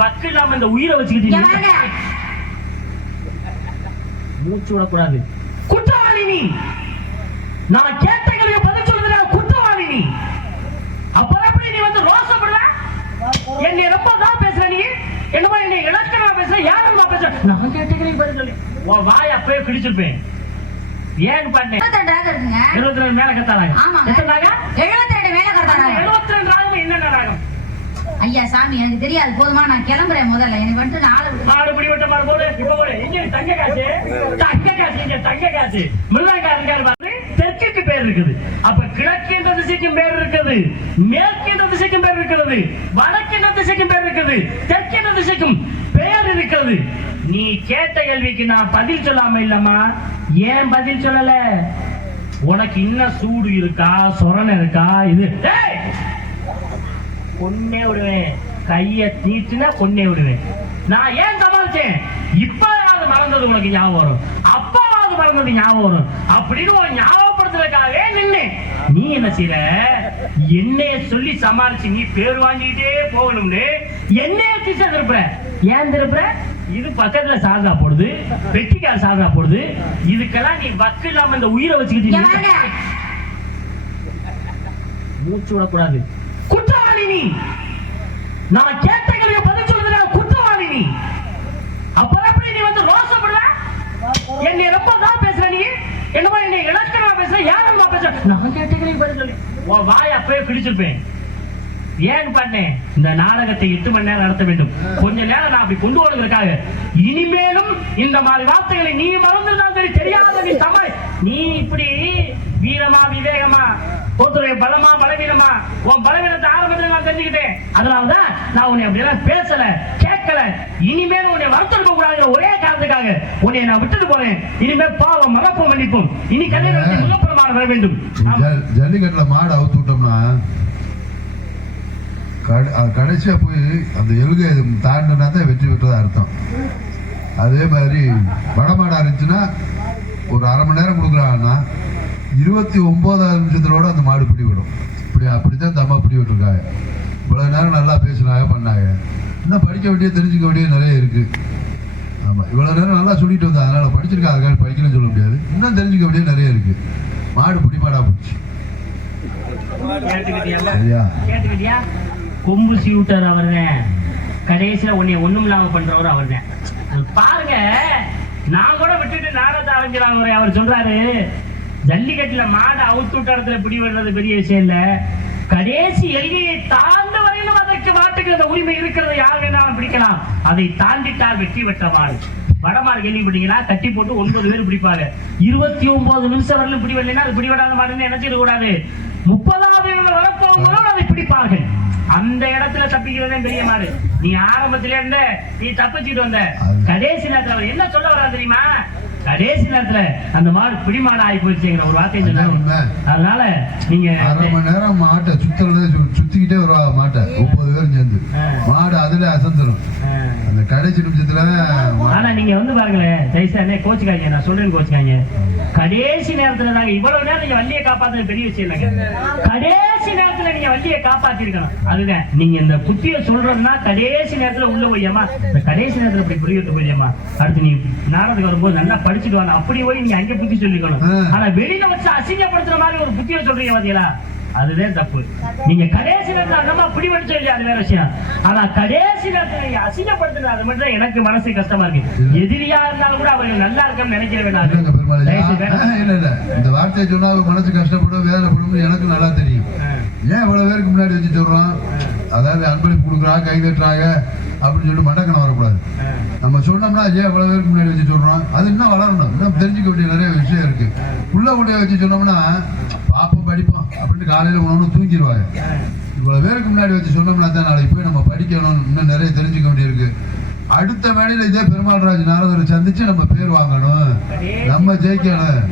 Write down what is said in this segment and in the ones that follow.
வக்கு இல்லாம இந்த உயிரை இங்க வச்சுக்கிட்டு வாங்க. மூச்சு விடக்கூடாது. குற்றவாளி நீ. நான் கேட்டங்களுக்கு பதில் சொல்லுற குற்றவாளி நீ. அப்புறம் எப்படி நீ வந்து ரோசப்படுவ? என்னை ரொம்ப தான் பேசுற நீ? என்னமோ என்னை இலக்கணமா பேசுற நான் பதில் சொல்லி. உன் வாய் அப்பவே ரெண்டு ராகம் இருக்குங்க. இருபத்தி ரெண்டு மேல கத்தானாங்க. எத்தனை? எழுபத்தி ரெண்டு மேல கத்தானாங்க. எழுபத்தி ரெண்டு ராகம் என்னென்ன ராகம். ஐயா சாமி எனக்கு தெரியாது. போதுமா நான் கிளம்புறேன் முதல்ல. எனக்கு வந்துட்டு நாலு நாலு பிடி விட்ட மாதிரி போல இப்ப போடு. இங்க தங்க காசு. தங்க காசு இங்க தங்க காசு. மிருதங்கா பாரு. தெற்குக்கு பேர் இருக்குது. அப்ப கிழக்கு என்ற திசைக்கும் பேர் இருக்குது. மேற்கு என்ற திசைக்கும் பேர் இருக்கிறது வடக்கு என்ற திசைக்கும் பேர் இருக்குது. தெற்கு என்ற திசைக்கும் பெயர் இருக்கிறது நீ கேட்ட கேள்விக்கு நான் பதில் சொல்லாம இல்லம்மா. ஏன் பதில் சொல்லல? உனக்கு இன்னும் சூடு இருக்கா? சொரணை இருக்கா? இது ஏய்! கொன்னே விடுவேன். கைய நீட்டுனா கொன்னே விடுவேன். நான் ஏன் சமாளிச்சேன்? இப்பயாவது மறந்தது உனக்கு ஞாபகம் வரும். அப்பாவது மறந்தது ஞாபகம் வரும். அப்படின்னு உன் ஞாபகப்படுத்துறதுக்காகவே நின்னேன். நீ என்ன செய்யற என்னைய சொல்லி சமாளிச்சு நீ பேர் வாங்கிட்டே போகணும்னு என்னைய திசை திருப்புற. ஏன் திருப்புற? இது பக்கத்துல சாதா போடுது வெட்டிக்கார சாதா போடுது. இதுக்கெல்லாம் நீ வக்கு இல்லாம இந்த உயிரை வச்சுக்கிட்டு. மூச்சு விடக்கூடாது. நீ நான் கேட்டங்களுக்கு பதில் சொல்லுகிற குற்றவாளி நீ அப்புறம் எப்படி நீ வந்து ரோசப்படுற என்னை ரொம்ப தான் பேசுற நீ? என்னமோ என்னை இலக்கணமா பேசுற யாரம்மா பேசுற. நான் கேட்டங்களுக்கு பதில் சொல்லி உன் வாய் அப்பவே பிடிச்சிருப்பேன் ஏன் பண்ணேன் இந்த நாடகத்தை எட்டு மணி நேரம் நடத்த வேண்டும். கொஞ்ச நேரம் நான் அப்படி கொண்டு வருவதற்காக இனிமேலும் இந்த மாதிரி வார்த்தைகளை நீ மறந்திருந்தாலும் சரி தெரியாத நீ தமிழ் நீ இப்படி வீரமா விவேகமா ஒருத்தருடைய பலமா பலவீனமா உன் பலவீனத்தை ஆரம்பத்தில் நான் தெரிஞ்சுக்கிட்டேன். அதனாலதான் நான் உன்னை அப்படி எல்லாம் பேசல கேட்கல. இனிமேல் உன்னை வருத்தம் கூடாதுங்கிற ஒரே காரணத்துக்காக உன்னை நான் விட்டுட்டு போறேன். இனிமேல் பாவம் மறப்போம் மன்னிப்போம். இனி கல்யாணம் முகப்பிரமாணம் வர வேண்டும். ஜல்லிக்கட்டுல மாடு அவுத்து விட்டோம்னா கடைசியா போய் அந்த எலுகை தாண்டினா தான் வெற்றி பெற்றதா அர்த்தம். அதே மாதிரி வடமாடா இருந்துச்சுன்னா ஒரு அரை மணி நேரம் கொடுக்குறாங்கன்னா இருபத்தி ஒன்பதாவது நிமிஷத்தோட அந்த மாடு பிடி விடும் இப்படி அப்படித்தான் தம்மா பிடி விட்டுருக்காங்க இவ்வளவு நேரம் நல்லா பேசினாங்க பண்ணாங்க. இன்னும் படிக்க வேண்டிய தெரிஞ்சுக்க வேண்டிய நிறைய இருக்கு. ஆமா இவ்வளவு நேரம் நல்லா சொல்லிட்டு வந்தேன் அதனால படிச்சிருக்கேன் அதுக்காக படிக்கணும்னு சொல்ல முடியாது. இன்னும் தெரிஞ்சுக்க வேண்டிய நிறைய இருக்கு. மாடு பிடி மாடா போச்சு கேட்டுக்கிட்டியாம்மா? கொம்பு சீவுட்டர் அவர்தான் கடைசியில் உன்னை ஒண்ணும் இல்லாம பண்றவர் அவர் தான் பாருங்க நான் கூட விட்டுட்டு நாடகத்தை ஆரம்பிக்கிறாங்க அவர் சொல்றாரு. ஜல்லிக்கட்டுல மாடை அவுத்து விட்ட இடத்துல பிடி விடுறது பெரிய விஷயம் இல்ல. கடைசி எல்கையை தாழ்ந்த வரையிலும் அதற்கு மாட்டுக்கு அந்த உரிமை இருக்கிறது. யார் வேணாலும் பிடிக்கலாம். அதை தாண்டிட்டால் வெற்றி பெற்ற மாடு. வடமாடு கேள்விப்பட்டீங்கன்னா கட்டி போட்டு ஒன்பது பேர் பிடிப்பாரு இருபத்தி ஒன்பது நிமிஷம் வரலும் பிடி வரலைன்னா அது பிடிபடாத மாடுன்னு நினைச்சிட கூடாது. முப்பதாவது இடம் அதை பிடிப்பார்கள். அந்த இடத்துல தப்பிக்கிறதே பெரிய மாடு. நீ ஆரம்பத்திலே இருந்த நீ தப்பிச்சுட்டு வந்த. கடைசி நேரத்தில் என்ன சொல்ல வரா தெரியுமா? கடைசி நேரத்துல அந்த மாடு பிடி மாடு ஆகி போச்சுங்கிற ஒரு உண்மை. சொன்னாங்க அதனால நீங்க அரை மணி நேரம் மாட்டை சுத்தறதே சு- சுத்திக்கிட்டே வருவா மாட்டை. முப்பது பேரும் சேர்ந்து. மாடு அதுல அசந்துரும். ஆ. அந்த கடைசி நிமிஷத்துல ஆனா நீங்க வந்து பாருங்களேன் ஜெய்சா என்ன கோச்சுக்காங்க நான் சொல்றேன் கோச்சுக்காங்க கடைசி நேரத்துல தாங்க இவ்வளவு நேரம் நீங்க வள்ளியை காப்பாத்துறது பெரிய விஷயம் இல்லைங்க. கடைசி நேரத்துல நீங்க வள்ளியை காப்பாத்தி இருக்கணும் அதுதான் நீங்க இந்த புத்திய சொல்றதுன்னா கடைசி நேரத்துல உள்ள போய்யம்மா இந்த கடைசி நேரத்துல இப்படி புரியட்டு போய்யம்மா அடுத்து நீ நாடகத்துக்கு வரும்போது நல்லா படிச்சுட்டு வாங்க அப்படி போய் நீங்க அங்க புத்தி சொல்லிக்கணும். ஆனா வெளியில வச்சு அசிங்கப்படுத்துற மாதிரி ஒரு புத்திய சொல்றீங்க பாத்தீங்களா? அதுதான் தப்பு. நீங்க கடைசி நேரத்துல அந்தமா பிடிபட்டு சொல்லி அது வேற விஷயம். ஆனா கடைசி நேரத்துல நீங்க அசிங்கப்படுத்துறது அது மட்டும் தான் எனக்கு மனசு கஷ்டமா இருக்கு. எதிரியா இருந்தாலும் கூட அவர்கள் நல்லா இருக்கணும்னு நினைக்கிறேன் நான் இந்த வார்த்தையை சொன்னா அவன் மனசு கஷ்டப்படும் வேதனைப்படும் எனக்கு நல்லா தெரியும். ஏன் இவ்வளவு பேருக்கு முன்னாடி வச்சு சொல்றோம் அதாவது அன்பளிப்பு கொடுக்குறாங்க கை தட்டுறாங்க. அப்படின்னு சொல்லிட்டு மண்டக்கணம் வரக்கூடாது. நம்ம சொன்னோம்னா ஏன் இவ்வளவு பேருக்கு முன்னாடி வச்சு சொல்றோம்? அது இன்னும் வளரணும். இன்னும் தெரிஞ்சுக்க வேண்டிய நிறைய விஷயம் இருக்கு. உள்ள உடைய வச்சு சொன்னோம்னா பாப்போம் படிப்போம் அப்படின்னு காலையில உணவு தூங்கிடுவாங்க இவ்வளவு பேருக்கு முன்னாடி வச்சு சொன்னோம்னா தான் நாளைக்கு போய் நம்ம படிக்கணும் இன்னும் நிறைய தெரிஞ்சுக்க வேண்டியிருக்கு. அடுத்த மேடையில இதே பெருமாள் ராஜ் நாரதரை சந்திச்சு நம்ம பேர் வாங்கணும். நம்ம ஜெயிக்கணும்.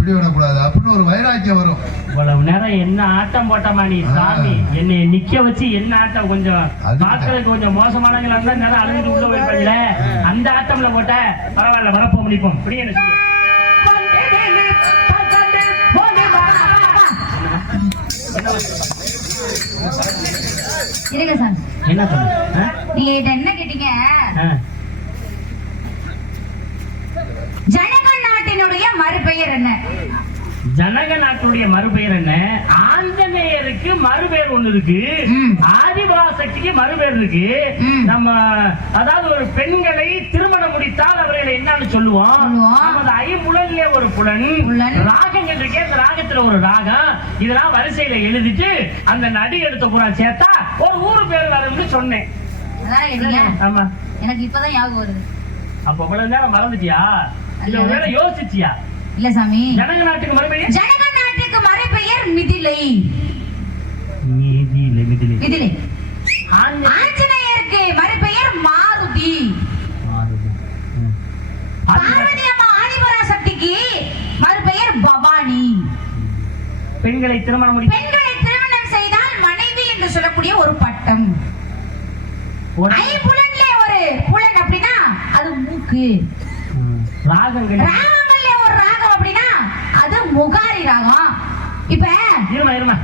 பிடிவிடக்கூடாது. அப்படின்னு ஒரு வைராக்கியம் வரும். இவ்வளவு நேரம் என்ன ஆட்டம் போட்டமா நீ. சாமி? என்னை நிக்க வச்சு என்ன ஆட்டம்? கொஞ்சம் அது- பார்க்கறதுக்கு கொஞ்சம் மோசமானவங்களா இருந்தா நேரம் அழுதுட்டு உள்ள போயிருப்பாங்கல்ல அந்த ஆட்டம்ல போட்ட பரவாயில்ல வரப்போ முடிப்போம் என்ன செய்ய? இருங்க சாமி என்ன? நீங்க என்ன கேட்டீங்க. ஜனக நாட்டினுடைய மறுபெயர் என்ன ஜனக நாட்டுடைய மறுபெயர் என்ன ஆஞ்சநேயருக்கு மறுபெயர் ஒண்ணு இருக்கு. ஆதிபராசக்திக்கு மறுபெயர் இருக்கு. நம்ம அதாவது ஒரு பெண்களை திருமணம் என்னன்னு சொல்லுவோம். நமது ஐம்புலன்ல ஒரு புலன். ராகங்கள் இருக்கே அந்த ராகத்துல ஒரு ராகம். இதெல்லாம் வரிசையில எழுதிட்டு அந்த நடி எடுத்த புறா சேர்த்தா ஒரு ஊரு பேர் வரும்னு சொன்னேன். ஆமா. எனக்கு இப்பதான் ஞாபகம் வருது. அப்ப இவ்வளவு நேரம் மறந்துட்டியா? இல்ல. ஒருவேளை யோசிச்சியா? இல்ல சாமி. ஜனக நாட்டுக்கு மறுபெயர் ஜனக நாட்டுக்கு மறுபெயர் மிதிலை மிதிலை மிதிலை மிதிலை ஆஞ்ச- ஆஞ்சநேயருக்கு மறுபெயர் மாருதி ம். பார்வதி அம்மா ஆதிபராசக்திக்கு மறுபெயர் பவானி பெண்களை திருமணம் பெண்களை திருமணம் செய்தால் மனைவி என்று சொல்லக்கூடிய ஒரு பட்டம். ஐம்புலன்ல ஒரு புலன் அப்படின்னா அது மூக்கு. ராகங்கள். ராகங்கள்ல ஒரு ராகம் அப்படின்னா அது முகாரி ராகம். இப்ப இருமா இருமா.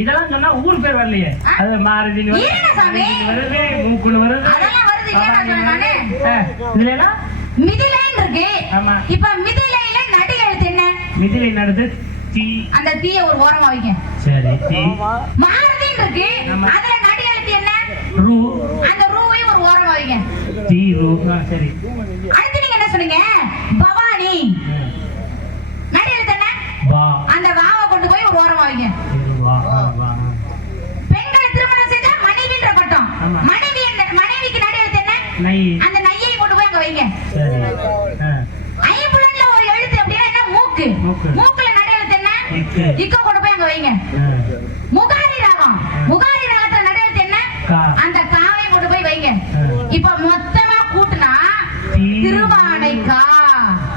இதெல்லாம் சொன்னா ஊர் பேர் வரலையே? அது மாருதின்னு வருது, மூக்குன்னு வருது. அதெல்லாம் வருது, இதுல எல்லாம் மிதிலைன்னு இருக்கு. இப்ப மிதிலையில நடு எழுத்து என்ன? மிதிலை நடந்து தீ அந்த தீய ஒரு ஓரமா வைக்க சரி தீ மாருதின்னு இருக்கு. அதுல நடு எழுத்து என்ன? ரூ. அந்த ரூவையும் ஒரு ஓரமா வைக்க தீ ரூ. சரி. அடுத்து நீங்க என்ன சொன்னீங்க பவானி. நடு எழுத்து என்ன? வா. அந்த வாவை கொண்டு போய் ஒரு ஓரமா வைங்க. பெண்களை திருமணம் செய்தா மனைவின்ற பட்டம். மனைவி மனைவிக்கு நடு எழுத்து என்ன அந்த நையை கொண்டு போய் அங்க வைங்க. ஐம்புலன்ல ஒரு எழுத்து அப்படின்னா என்ன? மூக்கு. மூக்கு. மூக்குல நடு எழுத்து என்ன இக்கு. இக்க கொண்டு போய் அங்க வைங்க. முகாரி ராகம். முகாரி ராகத்துல நடு எழுத்து என்ன. அந்த காவை கொண்டு போய் வைங்க. இப்ப மொத்தமா கூட்டுனா. திருவானைக்கா.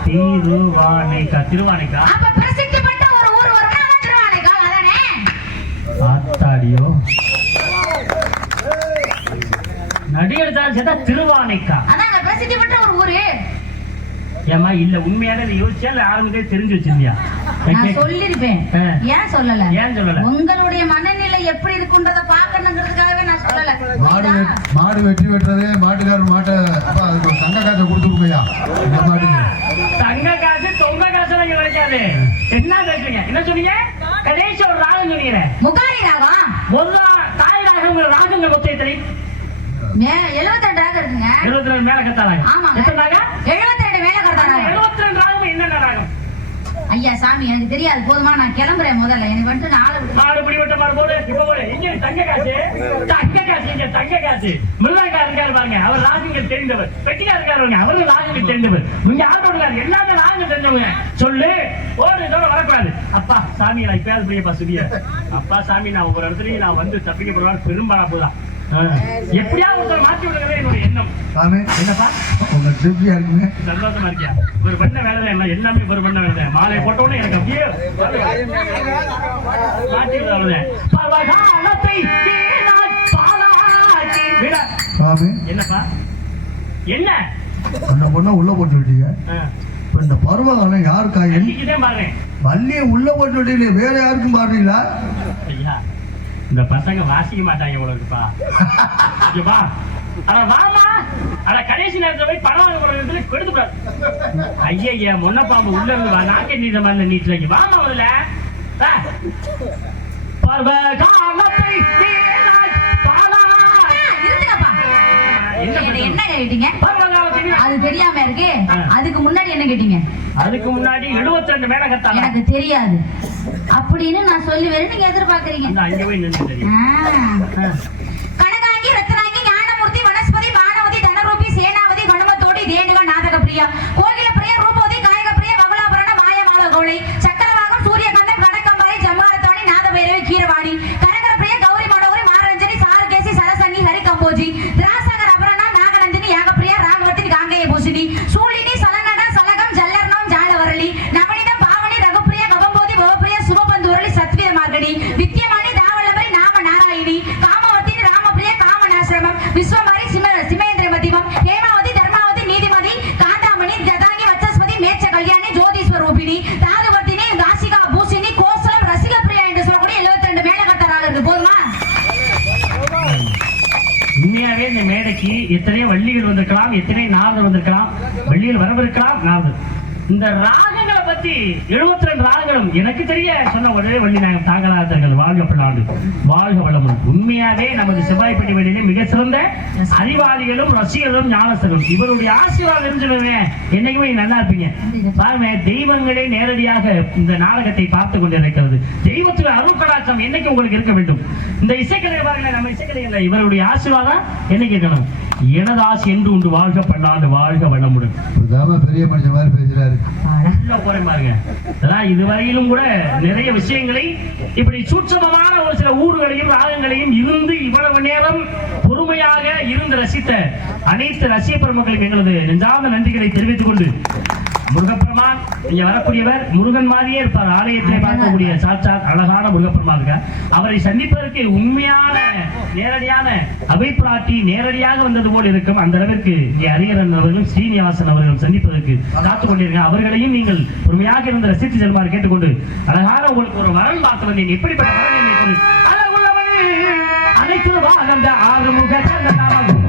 திருவானைக்கா. திருவானைக்கா? அப்ப பிரசித்தி பெற்ற ஒரு ஊர் வரும்னா அது திருவானைக்கா அதானே? ஆத்தாடியோ. நடிகர் சேர்த்தா திருவானைக்கா. அதான் அந்த பிரசித்தி பெற்ற ஒரு ஊரு. ஏமா இல்ல உண்மையாவே இதை யோசிச்சா இல்ல ஆரம்பிக்கே தெரிஞ்சு வச்சிருந்தியா? நான் சொல்லிருப்பேன். ஏன் சொல்லல? ஏன் சொல்லல? உங்களுடைய மனநிலை எப்படி இருக்குன்றத பாக்கணுங்கிறதுக்காகவே நான் சொல்லல. மாடு மாடு வெற்றி பெற்றதே மாட்டுக்காரர் மாட்டை அப்பா அதுக்கு ஒரு தங்க காசை கொடுத்து விடுங்கய்யா இந்த மாட்டுக்கு. தங்க காசு தொங்க காசு நீங்க நினைக்காது என்ன பேசுறீங்க? என்ன சொன்னீங்க? கடைசி ஒரு ராகம் சொன்னீங்க முகாரி ராகம் முதல்ல தாய் ராகம் ராகங்கள் மொத்தம் எத்தனை? எழுபத்தி ரெண்டு ராகம் இருக்குங்க. எழுபத்தி ரெண்டு மேல கத்தாராங்க ஆமாங்க. எத்தனை ராகம் எழுபத்தி ரெண்டு மேல கருத்தாங்க எழுபத்தி ரெண்டு ராகம் என்னென்ன ராகம் ஐயா சாமி எனக்கு தெரியாது. போதுமா நான் கிளம்புறேன் முதல்ல. எனக்கு வந்துட்டு நாலு நாலு மணி வட்ட மாதிரி போடு. இப்ப போடு. இங்க தங்க காசு. தங்க காசு இங்க தங்க காசு. முருகாக்கார் இருக்காரு பாருங்க அவர் லாஜிங்க தெரிந்தவர். பெட்டியா இருக்காருங்க அவரு ராகுங்கள் தெரிந்தவர். இங்க ஆட்டோடுக்காரு எல்லாமே ராகுங்கள் தெரிஞ்சவங்க. சொல்லு. ஓடு இதோட வரக்கூடாது. அப்பா சாமி நான் இப்பயாவது பிரியப்பா சுபிய அப்பா சாமி நான் ஒவ்வொரு இடத்துலயும் நான் வந்து தப்பிக்க போடுவாரு பெரும்பாலா போதான் எப்படியாவது ஒருத்தர் மாற்றி விடுறதே என்னோட எண்ணம். சாமி என்னப்பா? உங்க திருப்தியா இருக்குங்க? சந்தோஷமா இருக்கியா? ஒரு பண்ண வேலை தான் எல்லாம் எல்லாமே ஒரு பண்ண வேலை தான். மாலை போட்ட உடனே எனக்கு அப்படியே மாட்டி வருவேன் பவகாலத்தை தேனாய் பாலாக்கி விட. சாமி. என்னப்பா? என்ன? அந்த பொண்ணை உள்ள போட்டு விட்டீங்க. இப்ப இந்த பருவகாலம் யாருக்கா இன்னைக்குதே பாருங்க. வள்ளியை உள்ள போட்டு விட்டீங்க வேற யாருக்கும் பாடுறீங்களா ஐயா. இந்த பசங்க வாசிக்க மாட்டாங்க இவ்வளவு இருக்குப்பா. வா. அட வாமா. அட கடைசி நேரத்துல போய் பணம் வாங்க போறது கெடுத்து கூடாது ஐயா முன்னப்பாம்பு உள்ள இருந்து வா. நாக்கே நீட்ட மாதிரி நீட்டுறீங்க வாமா முதல்ல. வா. பர்வகாலத்தை தேனாய் பாலாய். இருந்துங்கப்பா என்ன கேட்டீங்க? அது தெரியாம இருக்கு. அதுக்கு முன்னாடி என்ன கேட்டீங்க? அதுக்கு முன்னாடி 72 ரெண்டு மேல கத்தாங்க எனக்கு தெரியாது. அப்படின்னு நான் சொல்லுவேன் நீங்க எதிர்பார்க்கறீங்க. கனகாங்கி ரத்னாங்கி ஞானமூர்த்தி வனஸ்பதி பானவதி தனரூபி சேனாவதி கணுமத்தோடி தேனுக நாதக பிரியா கோகில பிரியா ரூபவதி காயக பிரியா பவலாபரண மாயமால கௌளை. எத்தனை நாரதர் வந்திருக்கலாம். வெளியில் வரவிருக்கலாம். நாரதர் இந்த ராகங்களை பத்தி 72 ரெண்டு ராகங்களும் எனக்கு தெரிய சொன்ன ஒரே வள்ளி நாயகம் தாங்கலாதர்கள் வாழ்க பல்லாண்டு வாழ்க வளமுடன். உண்மையாவே நமது செவ்வாய்ப்பட்டி வழியிலே மிக சிறந்த அறிவாளிகளும் ரசிகர்களும் ஞானஸ்தர்களும். இவருடைய ஆசீர்வாதம் இருந்துமே என்னைக்குமே நல்லா இருப்பீங்க. பாருங்க தெய்வங்களே நேரடியாக இந்த நாடகத்தை பார்த்து கொண்டிருக்கிறது. தெய்வத்துக்கு அருள் கடாட்சம் என்னைக்கு உங்களுக்கு இருக்க வேண்டும்? இந்த இசைக்கலை பாருங்க நம்ம இசைக்கலை இவருடைய ஆசீர்வாதம் என்னைக்கு இருக்கணும்? எனது ஆசை என்று உண்டு. வாழ்க பல்லாண்டு வாழ்க வளமுடன். பெரிய மனுஷன் மாதிரி பேசுறாரு. பாருங்க. அதான் இதுவரையிலும் கூட நிறைய விஷயங்களை இப்படி சூட்சமமான ஒரு சில ஊர்களையும் ராகங்களையும் இருந்து இவ்வளவு நேரம் பொறுமையாக இருந்து ரசித்த அனைத்து ரசிக பெருமக்களும் எங்களது நெஞ்சார்ந்த நன்றிகளை தெரிவித்துக் கொண்டு முருகப்பெருமான் இங்க வரக்கூடியவர் முருகன் மாதிரியே இருப்பார். ஆலயத்திலே பார்க்கக்கூடிய சாட்சாத் அழகான முருகப்பெருமான் இருக்கார். அவரை சந்திப்பதற்கு உண்மையான நேரடியான அபிப்பிராட்டி நேரடியாக வந்தது போல் இருக்கும். அந்த அளவிற்கு இங்கே ஹரிஹரன் அவர்களும் ஸ்ரீனிவாசன் அவர்களும் சந்திப்பதற்கு காத்துக் கொண்டிருக்க அவர்களையும் நீங்கள் பொறுமையாக இருந்து ரசித்து செல்வார் கேட்டுக்கொண்டு அழகான உங்களுக்கு ஒரு வரன் பார்த்து வந்தேன். எப்படிப்பட்ட வரன் ஆறுமுக சந்தனாமம்